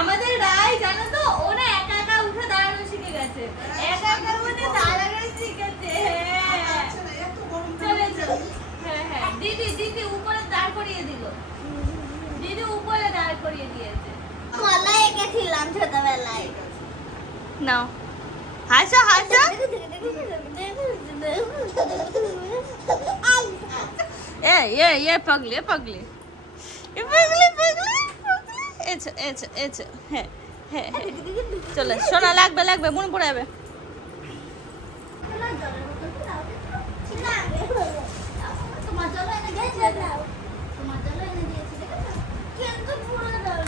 আমাদের রাই জানো তো ওরা একা একা উঠে দাঁড়ানো শিখে গেছে, একা একা উঠে দাঁড়ানো শিখেছে। হ্যাঁ হ্যাঁ দিদি দিদি উপরে দাঁড় করিয়ে দিল, দিদি উপরে দাঁড় করিয়ে দিয়েছে। মালাই এঁকেছিলাম ছোটবেলায়। নাও হাসো হাসো। এ পাগলি পাগলি পাগলি পাগলি। এছো এছো এছো। হ্যাঁ হ্যাঁ হ্যাঁ চলে সোনা, লাগবে লাগবে মনে পড়ে যাবে। তোমার জল এনে দিয়েছি, তোমার জল এনে দিয়েছি কিন্তু পুরো জল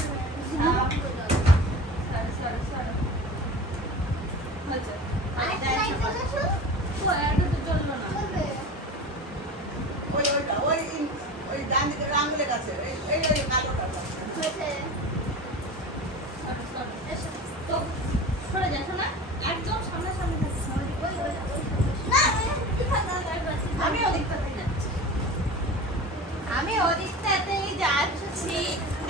আমি ওদিকটাতেই যাচ্ছি,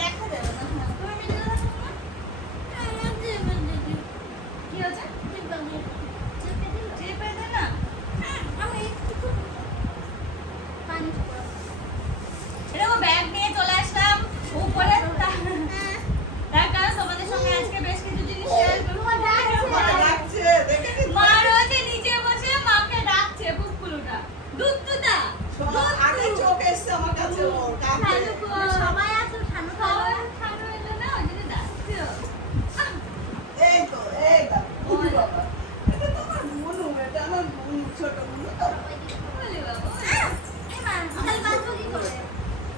দেখা যাবে না। তুমি মিলে যাচ্ছ না? কি হচ্ছে? চেপে দে না। এরকম ব্যাগ নিয়ে চলে আসলাম উপরে, তার কারণ তোমাদের সঙ্গে আজকে বেশ কিছু জিনিস শেয়ার করবো। মা রয়েছে নিচে বসে, মাকে ডাকছে পুকুলুটা দুধটা আগে চোখ এসছে আমার কাছে। সবাই আসো ঠান্ডা ঠান্ডা হইলো না ওই জন্য ডাকছে। এই তো এই দা বুঝি বাবা, এটা তো আমার বুনু, এটা আমার বুনু, ছোট বুনু তো। বলি বাবা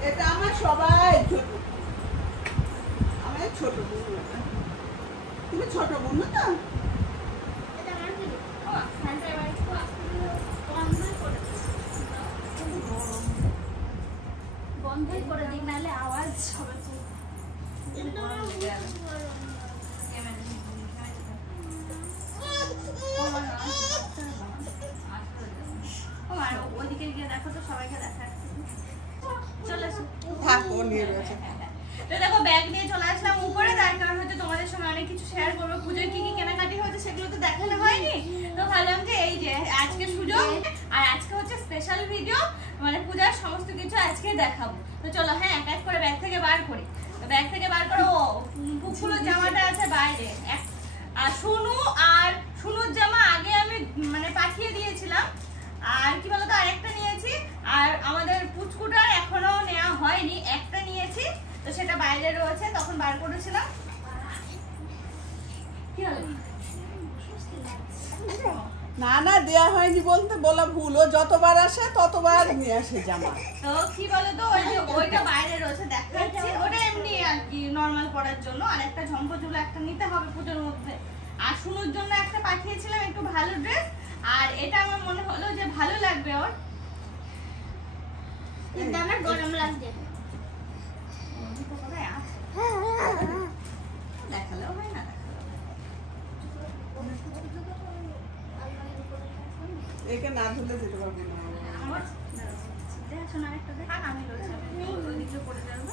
এটা আমার সবাই ছোট, আমার ছোট বুনু। তুমি ছোট বুনু তো? বন্ধই করে দিই, নাহলে আওয়াজ হবে। ওইদিকে গিয়ে দেখো তো, সবাইকে দেখাচ্ছি। চলে আসো। থাক, ও নিয়ে রয়েছে। তো দেখো ব্যাগ নিয়ে চলে আসলাম উপরে, তার কারণ হচ্ছে তোমাদের সঙ্গে অনেক কিছু শেয়ার করবো। পুজোয় কি কি কেনাকাটি হয়েছে সেগুলো তো দেখানো হয়নি, তো ভাবলাম যে এই যে আজকে সুযোগ, আর আজকে হচ্ছে স্পেশাল ভিডিও, মানে পূজার সমস্ত কিছু আজকে দেখাবো। তো চলো হ্যাঁ এক এক করে ব্যাগ থেকে বার করি। তো ব্যাগ থেকে বার করো, পুকুরের জামাটা আছে বাইরে, আর শুনুর জামা আগে আমি মানে পাঠিয়ে দিয়েছিলাম, আর কি বলতো আরেকটা নিয়েছি, আর আমাদের পুচকুটার এখনো নেওয়া হয়নি, একটা নিয়েছি, তো সেটা বাইরে রয়েছে, তখন বার করেছিলাম। কি হলো? না না দেয়া হয়নি বলতে বলা ভুল, ও যতবার আসে ততবার নিয়ে আসে জামা। তো কি বলতো ওই যে ওইটা বাইরে রয়েছে দেখাচ্ছি, ওটা এমনি আর কি নরমাল পরার জন্য, আর একটা ঝম্পঝুলো একটা নিতে হবে পুজোর মধ্যে। আর শুনুর জন্য একটা পাঠিয়েছিলাম একটু ভালো ড্রেস, আর এটা আমার মনে হলো যে ভালো লাগবে ওর, কিন্তু আমার গরম লাগছে। কোথায় আছে দেখালেও হয় না, একে না ধুলে যেতে পারবো না। আমার শোনা একটা দেখা আমি রয়েছে ওদিকে পড়ে যাবে।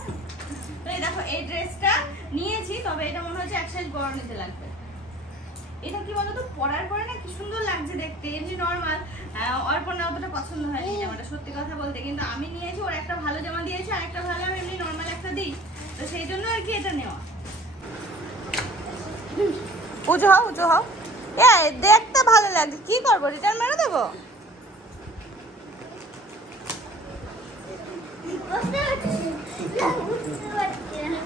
তো এই দেখো এই ড্রেসটা নিয়েছি, তবে এটা মনে হচ্ছে এক সাইজ বড় নিতে লাগবে। এটা কি বলতো পরার পরে না কি সুন্দর লাগছে দেখতে, এমনি নরমাল অর্পণা অতটা পছন্দ হয়নি জামাটা সত্যি কথা বলতে, কিন্তু আমি নিয়েছি, ওর একটা ভালো জামা দিয়েছি আর একটা ভালো এমনি নরমাল একটা দিই, তো সেই জন্য আর কি এটা নেওয়া। উজো হও এ দেখতে ভালো লাগে, কি করবো রিটার্ন মেরে দেবো? বুঝতে পারছি না।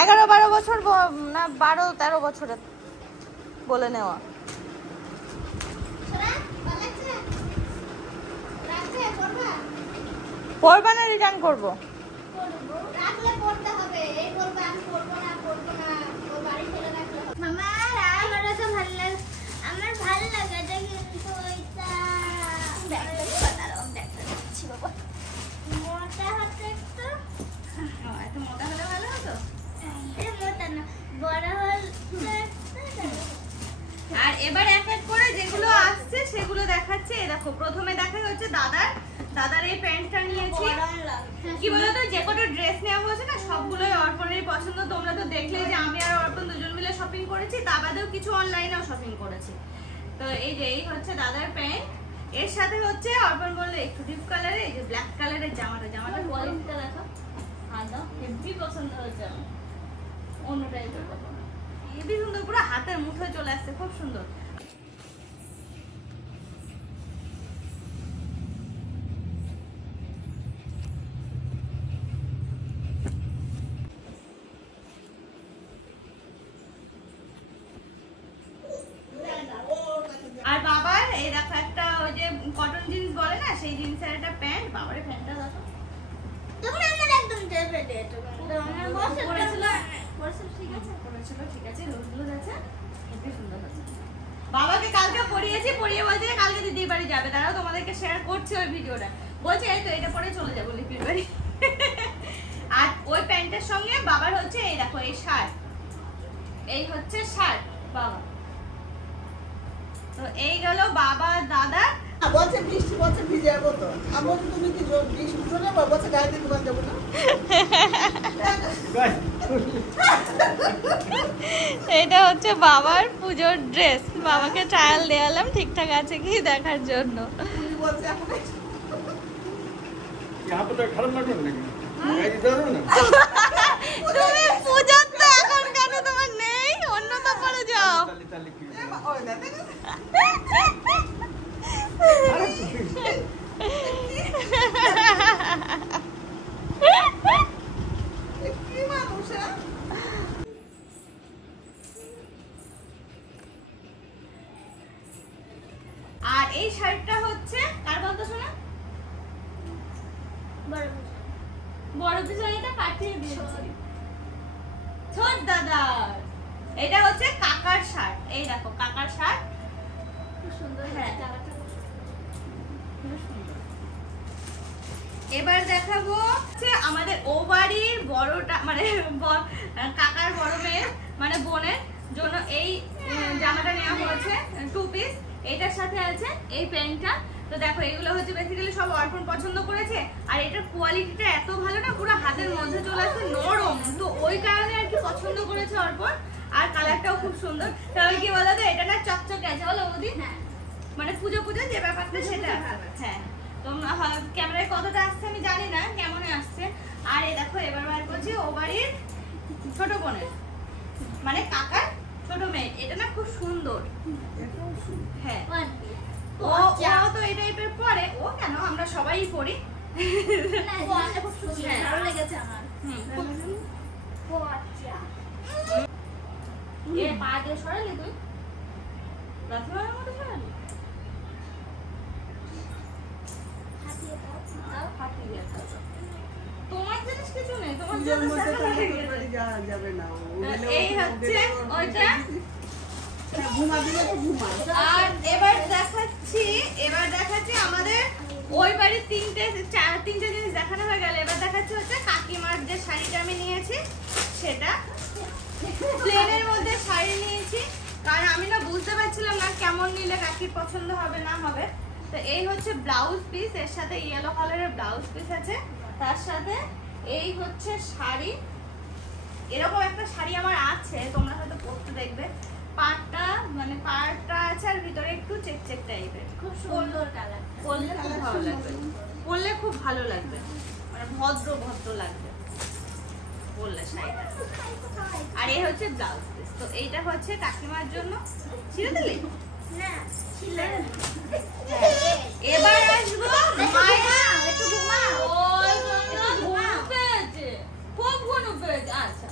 11-12 বছর না 12-13 বছরের বলে নেওয়া। পরবা না রিটার্ন করবো? রাখলে পড়তে হবে, এই বলবে আমি পড়বো না ও বাড়ি ফেলে রাখলে হবে। মামা আমার তো ভালো লাগে, আমার ভালো লাগে কিন্তু ওইটা দেখতে বাবা মোটা হচ্ছে একটু, এত মোটা হলে ভালো হতো। এটা মোটা না বড় হল। আর এবার এক এক করে যেগুলো আসছে সেগুলো দেখাচ্ছে। এই দেখো প্রথমে দেখা হচ্ছে দাদার এই প্যান্টটা নিয়েছি। কি বলতো, যে কটা ড্রেস নেওয়া হয়েছে না সবগুলোই অর্পণেরই পছন্দ। তোমরা তো দেখলে যে আমি আর অর্পণ দুজন মিলে শপিং করেছি, তা বাদেও কিছু অনলাইনেও শপিং করেছি। তো এই যে এই হচ্ছে দাদার প্যান্ট, এর সাথে হচ্ছে অর্পণ বললে একটু ডিপ কালারে এই যে ব্ল্যাক কালারের জামাটার কোয়ালিটিটা দেখো, আদা হেভি পছন্দ হয়েছে আমার। অন্য টাইপের হেভি সুন্দর, পুরো হাতের মুঠোয় চলে আসছে, খুব সুন্দর। আর বাবার এই দেখো একটা ওই যে কটন জিন্স বলে না, সেই জিন্সের একটা প্যান্ট। বাবারের প্যান্টটা দেখো, তখন আমার একদম ফেভারিট এটা। আমার বসে পরেছিল ঠিক আছে, পরেছিল ঠিক আছে, লুজ আছে, হেভি সুন্দর আছে। বাবাকে কালকে পরিয়েছি, পরিয়ে বলছে যে কালকে দিদির বাড়ি যাবে, তারাও তোমাদেরকে শেয়ার করছে ওই ভিডিওটা। বলছে এই তো এটা পরে চলে যাবো লিপির বাড়ি। আর ওই প্যান্টের সঙ্গে বাবার হচ্ছে এই দেখো এই শার্ট, এই হচ্ছে শার্ট বাবা। তো এই গেল বাবা দাদা। বলছে বৃষ্টি, বলছে ভিজে যাবো তো। আমি বলছি তুমি কি বৃষ্টি শুনে বলছে গাড়িতে দোকান যাবো না। এটা হচ্ছে বাবার পুজোর ড্রেস, বাবাকে ট্রায়াল দেওয়ালাম ঠিকঠাক আছে কি দেখার জন্য। তুমি বলছে এখন यहाँ पे तो खराब ना करने की मैं इधर हूँ ना তুমি পূজার তো এখন কেন তোমার নেই, অন্য তো করে যাও। ताली ताली की ওই না দেখো কি মানুষ হ্যাঁ? আর এই শার্টটা হচ্ছে কার বলতো শোনা, বড় পিছনেটা পাঠিয়ে দিয়েছি ছোট দাদার। এটা হচ্ছে কাকার শার্ট, এই দেখো কাকার শার্ট, খুব সুন্দর। হ্যাঁ এবার দেখাবো হচ্ছে আমাদের ও বাড়ির বড়টা মানে কাকার বড় মেয়ের মানে বোনের জন্য এই জামাটা নেওয়া হয়েছে 2 পিস। এটার সাথে আছে এই প্যান্টটা। তো দেখো এগুলো হচ্ছে বেসিক্যালি সব অর্পণ পছন্দ করেছে, আর এটার কোয়ালিটিটা এত ভালো না, পুরো হাতের মধ্যে চলে আসছে, নরম। তো ওই কারণে আর কি পছন্দ করেছে অর্পণ। আর কালারটাও খুব সুন্দর। তাহলে কি বলো তো, এটা না চকচকে আছে বলো ওদি, মানে পুজো যে ব্যাপারটা সেটা। হ্যাঁ তোমরা ক্যামেরায় কতটা আসছে আমি জানি না, কেমন আসছে। আর এই দেখো এবার বার করছি ও বাড়ির ছোট বোনের মানে কাকার ছোট মেয়ে, এটা না খুব সুন্দর। হ্যাঁ ও তো এই টাইপের পরে, ও কেন আমরা সবাই পরি। ভালো লেগেছে আমার। এ পা দিয়ে সরালি তুই, রসমালাইয়ের মতো সরালি, তোমার জিনিস কিছু নেই, তোমার পুজোর জন্য মধ্যে তো সারা হয়ে মোটর গেছে। বাড়ি যাওয়া যাবে না। এই হচ্ছে ওইটা। ঘুমা দিলে তো ঘুমা। আর এবার দেখাচ্ছি আমাদের ওই বাড়ির তিনটে জিনিস দেখানো হয়ে গেল। এবার দেখাচ্ছি হচ্ছে কাকিমার যে শাড়িটা আমি নিয়েছি, সেটা প্লেনের মধ্যে শাড়ি নিয়েছি, কারণ আমি না বুঝতে পারছিলাম না কেমন নিলে কাকির পছন্দ হবে না হবে। তো এই হচ্ছে ব্লাউজ পিস, এর সাথে ইয়েলো কালারের ব্লাউজ পিস আছে, তার সাথে এই হচ্ছে শাড়ি। এরকম একটা শাড়ি আমার আছে, তোমরা হয়তো পরতে দেখবে। পাড়টা আছে আর ভিতরে একটু চেক টাইপের, খুব সুন্দর কালার। পরলে খুব ভালো লাগবে, পরলে খুব ভালো লাগবে, মানে ভদ্র লাগবে পরলে শাড়িটা। আর এই হচ্ছে ব্লাউজ পিস। তো এইটা হচ্ছে কাকিমার জন্য। ছিঁড়ে দিলে না ছিল না। এবার আসবো মায়ের। একটু ঘুমাও। ওই ঘুম পেয়েছে, খুব ঘুম পেয়েছে। আচ্ছা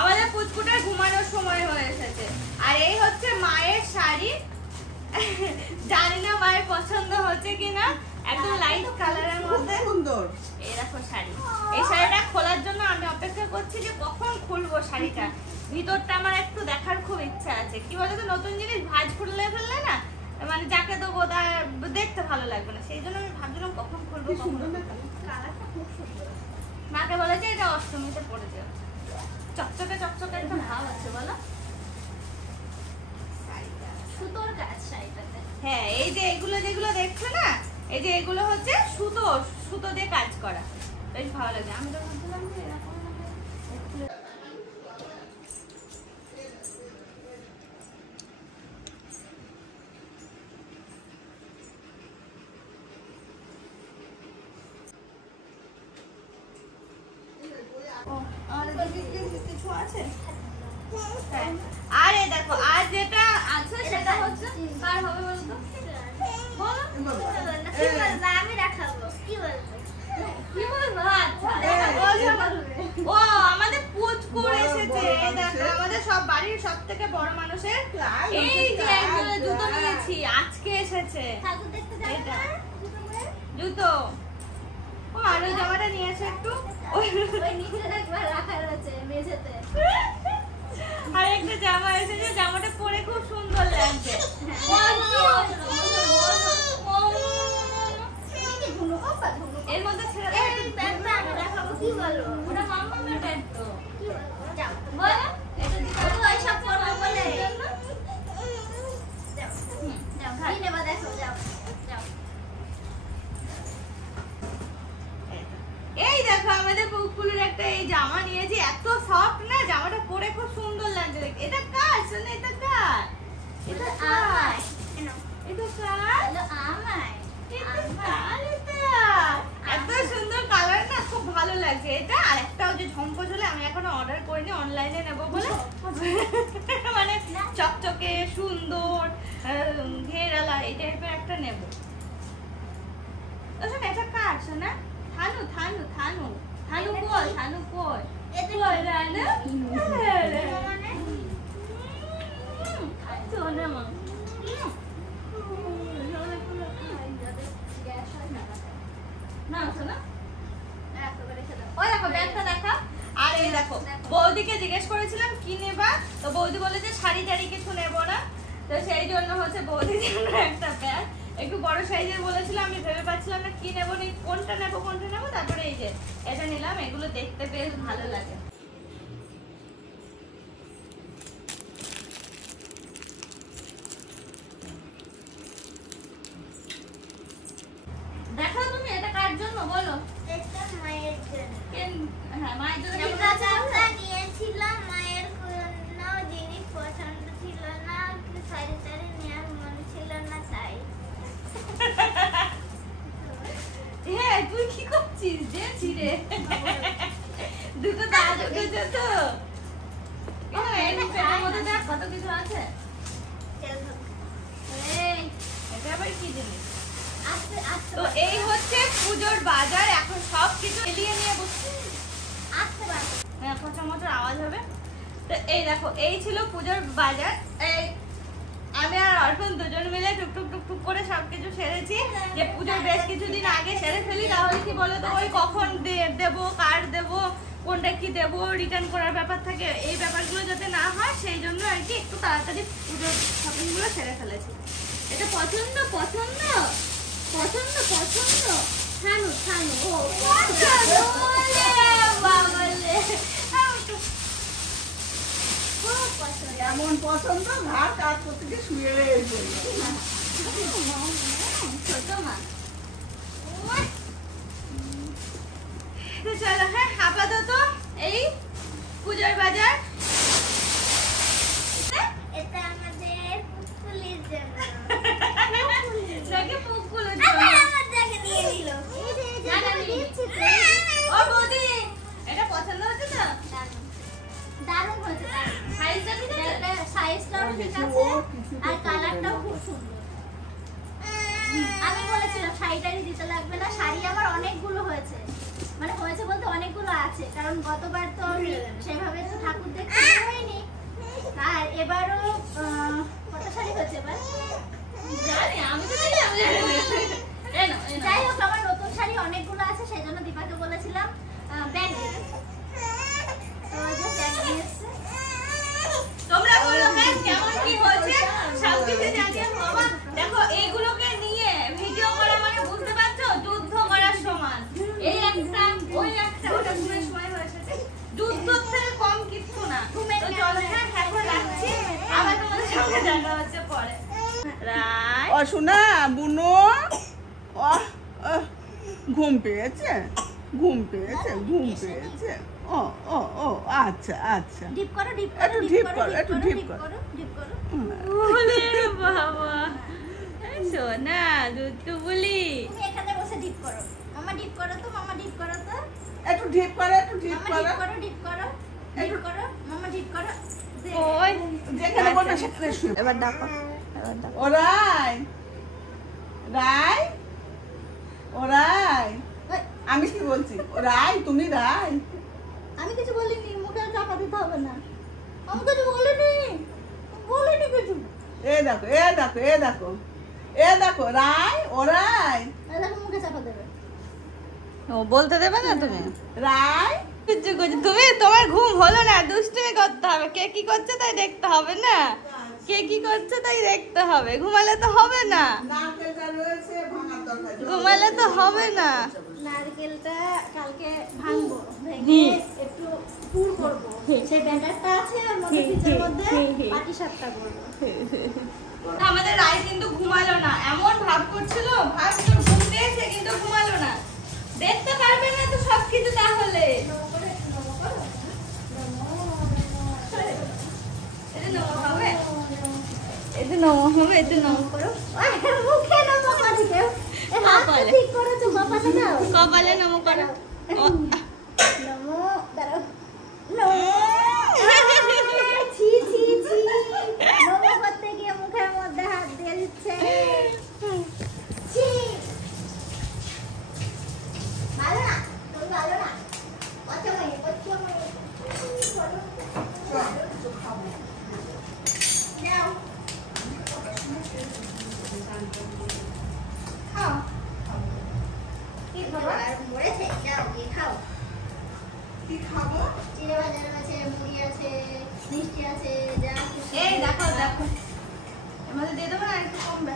আমাদের পুচকুটার ঘুমানোর সময় হয়ে এসেছে। আর এই হচ্ছে মায়ের শাড়ি, জানি না মায়ের পছন্দ হচ্ছে কিনা, একদম লাইট কালারের মধ্যে সুন্দর। এই দেখো শাড়ি। এই শাড়িটা খোলার জন্য আমি অপেক্ষা করছি যে কখন খুলবো শাড়িটা। ভিতরটা আমার একটু দেখার খুব ইচ্ছা আছে। কি বলতো, নতুন জিনিস ভাঁজ খুললে ফেললে না, মানে যাকে দেবো তার দেখতে ভালো লাগবে না, সেই জন্য আমি ভাবছিলাম কখন খুলবো। কালারটা খুব সুন্দর। মাকে বলেছে এটা অষ্টমীতে পরে যাও, চকচকে একটা ভাব আছে বলো। সুতোর কাজ শাড়িটাতে। হ্যাঁ এই যে এগুলো যেগুলো দেখছো না, এই যে এগুলো হচ্ছে সুতো, সুতো দিয়ে কাজ করা, বেশ ভালো লাগে। আমি তো ভাবছিলাম যে এরকম কিছু আছে। হ্যাঁ। আর এই দেখো আর যেটা আছে সেটা হচ্ছে কার হবে বলো তো? বলো কি বলবো? আমি দেখাবো। কি বলবো? কি বলবো? আচ্ছা ও আমাদের পুচকুর এসেছে। এই দেখো আমাদের সব বাড়ির সবথেকে বড় মানুষের এই যে একটা জুতো নিয়েছি, আজকে এসেছে ঠাকুর দেখতে যাবো এটা। না? জুতো। ও আর ওই জামাটা নিয়ে এসে একটু ওই নিচে একবার রাখা রয়েছে মেঝেতে। আর একটা জামা এসেছে, জামাটা পরে খুব সুন্দর লাগছে। এর মধ্যে ছেড়ে দাও। এই ব্যাগটা আমি দেখাবো। কি বলবো? ওটা মাম্মামের ব্যাগ তো। কি বলবো? যাও। বলো এটা ও ওইসব করবো বলে। যাও। যাও। কি নেবা দেখো, যাও। যাও। এই দেখো আমাদের পুকুরের একটা এই জামা নিয়েছি, এত সফট না, জামাটা পরে খুব সুন্দর লাগছে দেখতে। এটা কার শোনা? এটা কার? এটা কার? আমায়। এনো। এটা কার? হলো আমায়। এটা কার এটা? এত সুন্দর কালার না, খুব ভালো লাগছে এটা। আর একটাও যে ঝম্প ঝুলে, আমি এখনো অর্ডার করিনি, অনলাইনে নেব বলে। মানে চকচকে সুন্দর ঘেরালা এই টাইপের একটা নেব। শোনা এটা কার শোনা? থানু থানু থানু থানু কই? থানু কই? এটা কই রানু? মানে সোনা মা। গ্যাস হয় না। না শোনা। রাখো, রেখে দাও। ওই দেখো ব্যাগটা দেখা। আর এই দেখো বৌদিকে জিজ্ঞেস করেছিলাম কি নেবা, তো বৌদি বলে যে শাড়ি টাড়ি কিছু নেবো না, তো সেই জন্য হচ্ছে বৌদির জন্য একটা ব্যাগ একটু বড় সাইজের বলেছিলাম। আমি ভেবে পাচ্ছিলাম না কি নেবো, কোনটা নেবো কোনটা নেবো, তারপরে এই যে এটা নিলাম। এগুলো দেখতে বেশ ভালো লাগে। দেখো তুমি এটা কার জন্য বলো? এটা মায়ের জন্য। হ্যাঁ মায়ের জন্য। আমরা নিয়েছিলাম, মায়ের কোনো জিনিস পছন্দ ছিল না, শাড়ি টাড়ি নেওয়ার মনে ছিল না, তাই। হ্যাঁ তুই কি করছিস? দিয়েছি রে দুটো দাঁত উঠেছে তো। এটার মধ্যে দেখ কত কিছু আছে। এই এটা আবার কি জিনিস? আস্তে আস্তে তো এই হচ্ছে পুজোর বাজার। এখন সব কিছু এলিয়ে নিয়ে বসছি। আস্তে বাড়ো। হ্যাঁ মোচর আওয়াজ হবে। তো এই দেখো এই ছিল পুজোর বাজার। এই আমি আর অর্পণ দুজন মিলে টুকটুক টুকটুক করে সবকিছু সেরেছি, যে পুজোর বেশ কিছুদিন আগে সেরে ফেলি, তাহলে কি বলো তো ওই কখন দেবো, কার দেবো, কোনটা কি দেবো, রিটার্ন করার ব্যাপার থাকে, এই ব্যাপারগুলো যাতে না হয় সেই জন্য আর কি একটু তাড়াতাড়ি পুজোর শপিংগুলো সেরে ফেলেছি। এটা পছন্দ পছন্দ পছন্দ পছন্দ ছানু ছানু ও পছন্দ বাবালে খুব পছন্দ। এমন পছন্দ ঘাট কাজ করতে গিয়ে শুয়ে রয়েছে। ছোট মা। তো চলো হ্যাঁ আপাতত এই পুজোর বাজার। এটা আমাদের পুকুলের জন্য। নাকি পুকুলের আবার জন্য। আমার জায়গা নিয়ে নিল। না, না, দিচ্ছি তো। ও বৌদি এটা পছন্দ হচ্ছে তো? দারুণ হয়েছে, দারুণ। সাইজটা ঠিক আছে? এটা সাইজটাও ঠিক কিছু আছে ও, কিছু আর তো কালারটাও হবে খুব না। সুন্দর। আমি বলেছিলাম শাড়ি টাড়ি দিতে লাগবে না, শাড়ি আমার অনেকগুলো হয়েছে, মানে হয়েছে বলতে অনেকগুলো আছে, কারণ গতবার তো আমি সেভাবে তো ঠাকুর দেখতে হয়নি, আর এবারও কত শাড়ি হয়েছে এবার জানি আমি তো জানি আমি জানি না। এই নাও, এই নাও। যাই হোক আমার নতুন শাড়ি অনেকগুলো আছে, সেই জন্য দীপাকে বলেছিলাম ব্যাগ দিতে, তো ওই যে ব্যাগ দিয়ে এসছে। তোমরা বলো হ্যাঁ কেমন কি হয়েছে সবকিছু জানিয়ে বাবা। দেখো এইগুলোকে নিয়ে ভিডিও করা মানে বুঝতে পারছো যুদ্ধ করার সমান। এই একটা ওই একটা ওটা ঘুমের সময় হয়েছে, যুদ্ধর থেকে কম কিছু না। তো চলো হ্যাঁ এখন রাখছি, আবার তোমাদের সঙ্গে দেখা হচ্ছে পরে। রাই শোনা বুনো ঘুম পেয়েছে ঘুম পেয়েছে ঘুম পেয়েছে ও ও ও আচ্ছা আচ্ছা ডিপ করো ডিপ একটু ডিপ করো একটু ডিপ করো ডিপ করো ওরে বাবা সোনা দুধ বলি তুমি এখানে বসে ডিপ করো মামা ডিপ করো তো মামা ডিপ করো তো একটু ডিপ করো একটু ডিপ মামা করো ডিপ করো ডিপ করো ডিপ করো মামা ডিপ করো ওই যেখানে বলবে সেখানে শুয়ে এবার ডাকো ডাকো ও রাই রাই ও রাই ওই, আমি কি বলছি ও রাই তুমি রাই আমি কিছু বলিনি মুখে চাপা দিতে হবে না আমি কিছু বলিনি কিছু এ দেখো এ দেখো এ দেখো এ দেখো রাই ও রাই এই দেখো মুখে চাপা দেবে ও বলতে দেবে না তুমি রাই তুমি তোমার ঘুম হলো না দুষ্টুমি করতে হবে কে কি করছে তাই দেখতে হবে না কে কি করছে তাই দেখতে হবে ঘুমালে তো হবে না নারকেলটা রয়েছে ভাঙার দরকার ঘুমালে তো হবে না নারকেলটা কালকে ভাঙবো ভেঙে একটু পুর করবো সেই ব্যাটারটা আছে ওর মধ্যে ফ্রিজের মধ্যে পাটি সাপটা করবো আমাদের রায় কিন্তু ঘুমালো না এমন ভাব করছিল ভাব তোর ঘুম পেয়েছে কিন্তু ঘুমালো না দেখতে পারবে না তো সবকিছু তাহলে এটা নমো হবে এটা নমো করো মুখে নমো করে দেও কপালে। ঠিক করে তো কপালে দাও কপালে নমো করো নমো দাঁড়াও নমো ছি ছি ছি নমো করতে গিয়ে মুখের মধ্যে হাত দিয়ে দিচ্ছে ছি ভালো না তুমি ভালো না কত মানে নাও খাও কি খাবো আর মরেছে যাও গিয়ে খাও কি খাবো চিড়ে বাজার আছে মুড়ি আছে মিষ্টি আছে যা খুশি এই দেখো দেখো এর মধ্যে দিয়ে দেবো না একটু কমবে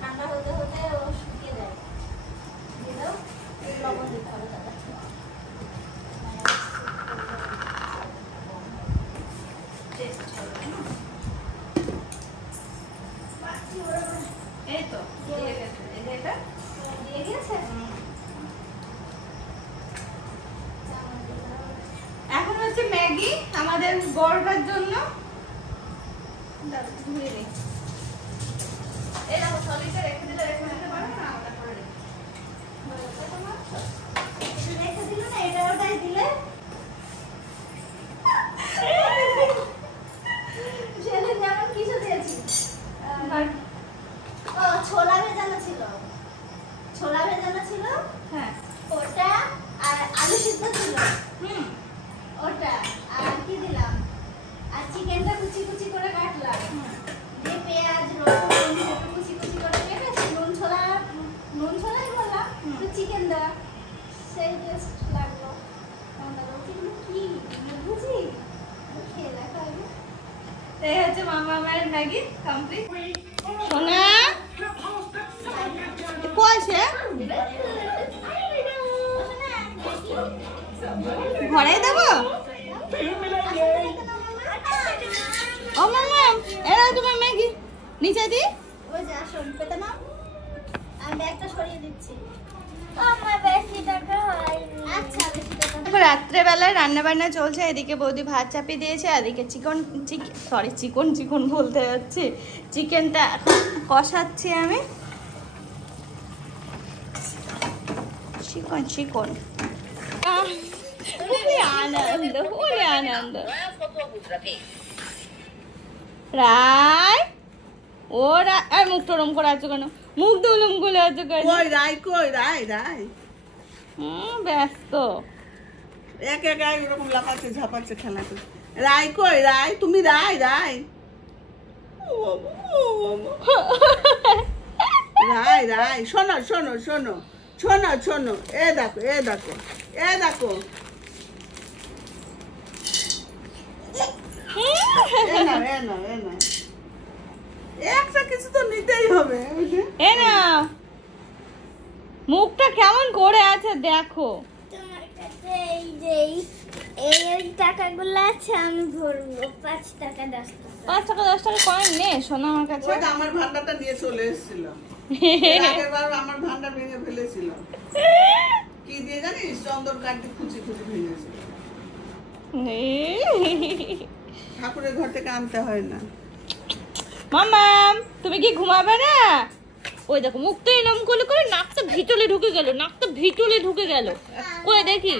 ঠান্ডা হতে হতে ও শুকিয়ে যায় দিয়ে দাও লবণ দিতে হবে দাদা এই তো দিয়ে গেছে এই যে এটা দিয়ে গেছে এখন হচ্ছে ম্যাগি আমাদের বড়টার জন্য ধুয়ে নিই এই দেখো সলিডটা রেখে দিলে রেখে দিতে পারো না আলাদা করে রেখে রেখে দিল না এটা ওটাই দিলে ছেলে যেমন কিছু দিয়েছি ও ছোলা ভেজানো ছিল হ্যাঁ ওটা আর আলু সিদ্ধ ছিল হুম ওটা আর কি দিলাম আর চিকেনটা কুচি কুচি করে কাটলাম দিয়ে পেঁয়াজ রসুন একটু কুচি কুচি করে কেটেছি নুন ছোলাই বললাম তো চিকেন দেওয়া সেই টেস্ট লাগলো কি বুঝি খেয়ে দেখা হবে এই হচ্ছে মামা আমার ম্যাগি কমপ্লিট সোনা কয়ছে ঘরে দেবো ও মামা এরা তোমার ম্যাগি নিচে দি ওই যা শোন পেতে না আমি ব্যাগটা সরিয়ে দিচ্ছি আমার বেশি দরকার হয় আচ্ছা বেশি দরকার রাত্রেবেলায় রান্না বান্না চলছে এদিকে বৌদি ভাত চাপিয়ে দিয়েছে এদিকে চিকন বলতে যাচ্ছে চিকেনটা এখন কষাচ্ছি আমি চিকন আনন্দ রায় ও রায় মুখ টরম করে আছো কেন মুখ দুলুম গুলে আছো কেন কই রাই ব্যস্ত এক এরকম লাফাচ্ছে ঝাপাচ্ছে খেলা করে রাই কই রাই তুমি রাই রাই রাই শোনো এ দেখো এ নাও একটা কিছু তো নিতেই হবে এ না মুখটা কেমন করে আছে দেখো তোমার কাছে এই যে এই টাকাগুলো আছে আমি ভরবো 5 টাকা 10 টাকা 5 টাকা 10 টাকা কয়েন নে সোনা আমার কাছে। ওই যে আমার ভান্ডারটা নিয়ে চলে এসেছিল। আগের বার আমার ভান্ডার ভেঙে ফেলেছিল। কি দিয়ে জানিস? চন্দন কাঠি কুচি কুচি ভেঙেছিল। ঠাকুরের ঘর থেকে আনতে হয় না। মামাম তুমি কি ঘুমাবে না? ওই দেখো মুখটা এরকম করে করে নাকটা ভিতরে ঢুকে গেল, নাকটা ভিতরে ঢুকে গেল। ওই দেখি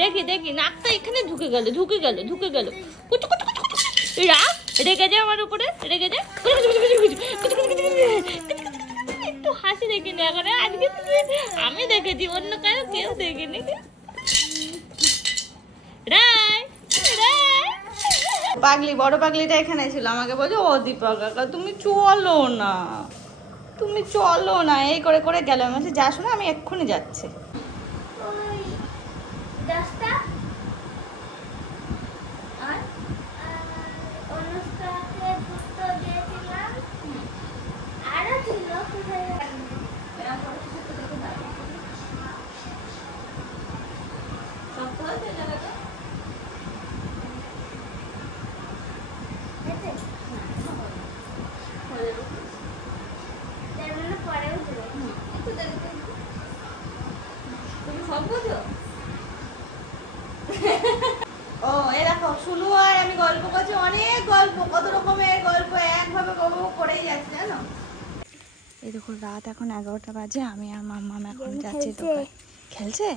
দেখি দেখি নাকটা এখানে ঢুকে গেল ঢুকে গেল ঢুকে গেল। কুচু কুচু কুচু কুচু। রাগ রেগে যায় আমার উপরে, রেগে যায়। একটু হাসি দেখিনি এখন, আজকে আমি দেখেছি, অন্য কারো কেউ দেখেনি। পাগলি বড় পাগলিটা এখানে ছিল, আমাকে বলছে ও দীপা কাকা তুমি চলো না, তুমি চলো না, এই করে করে গেল। আমি বলছি যাস না, আমি এক্ষুনি যাচ্ছি। ওই 10টা আর অনুষ্কাকে দুটো দিয়েছিলাম, আরো ছিল কোথায় পরেও দেবো। তুমি সব বোঝো? ও এই দেখো শুনু আর আমি গল্প করছি, অনেক গল্প, কত রকমের গল্প একভাবে করেই যাচ্ছে জানো। এই দেখো রাত এখন 11টা বাজে, আমি আর মাম্মাম এখন যাচ্ছি দোকানে। খেলছে?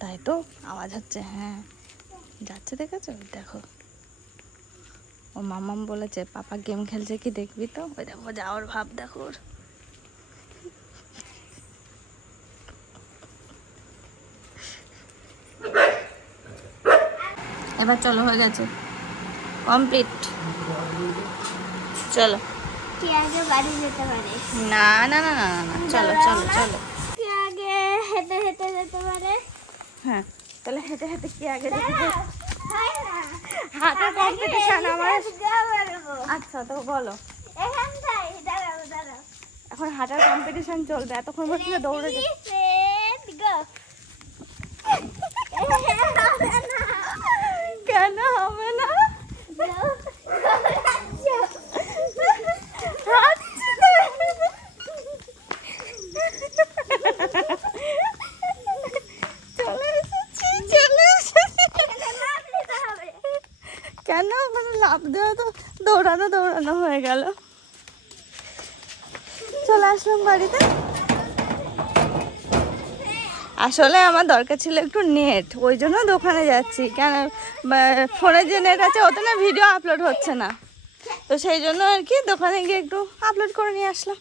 তাই তো আওয়াজ হচ্ছে। হ্যাঁ যাচ্ছে, দেখেছো? দেখো ও মাম্মাম বলেছে পাপা গেম খেলছে কি দেখবি তো। ওই দেখো যাওয়ার ভাব দেখো ওর। এবার চলো, হয়ে গেছে, কমপ্লিট। চলো। কে আগে বাড়ি যেতে পারে? না না না না না, চলো চলো চলো। কে আগে হেঁটে হেঁটে যেতে পারে? হ্যাঁ তাহলে হেঁটে হেঁটে কি আগে দেখি? হয় না, হাঁটার কম্পিটিশন আমার। পারবো। আচ্ছা তো বলো। এখানটাই দাঁড়াও দাঁড়াও। এখন হাঁটার কম্পিটিশন চলবে, এতক্ষণ বলছিল দৌড়ে যাও। কেন হবে না? কেন মানে লাভ দেওয়া তো দৌড়ানো দৌড়ানো হয়ে গেল। চলে আসলাম বাড়িতে। আসলে আমার দরকার ছিল একটু নেট, ওই জন্য দোকানে যাচ্ছি। কেন ফোনে যে নেট আছে ওতে না ভিডিও আপলোড হচ্ছে না, তো সেই জন্য আর কি দোকানে গিয়ে একটু আপলোড করে নিয়ে আসলাম।